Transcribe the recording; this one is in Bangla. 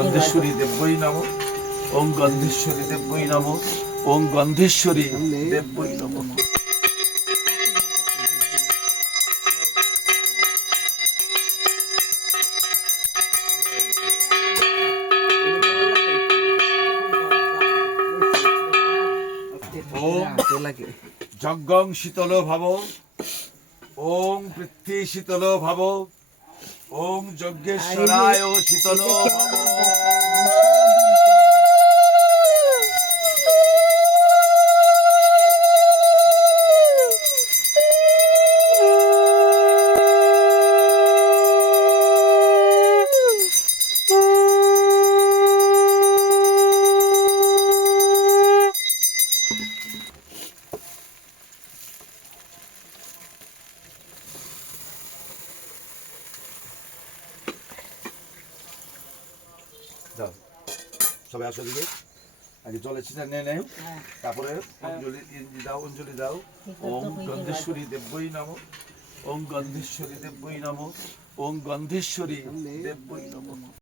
গন্ধেশ্বরী দেব্যই নমঃ। ওম গন্ধেশ্বরী দেব্যই নমঃ। ওম গন্ধেশ্বরী দেব্যই নমঃ। ওম যজ্ঞং শীতলো ভব। ওম পৃথ্বী শীতলো ভব। ওম যজ্ঞেশ্বরায় শীতলো ভব। যাও সবাই আসো দিকে, আগে জলের ছিটা নিয়ে নেও, তারপরে অঞ্জলি দাও। ওম গন্ধেশ্বরী দেব্যই নমঃ। ওম গন্ধেশ্বরী দেব্যই নমঃ। ওম গন্ধেশ্বরী দেব্যই নমঃ।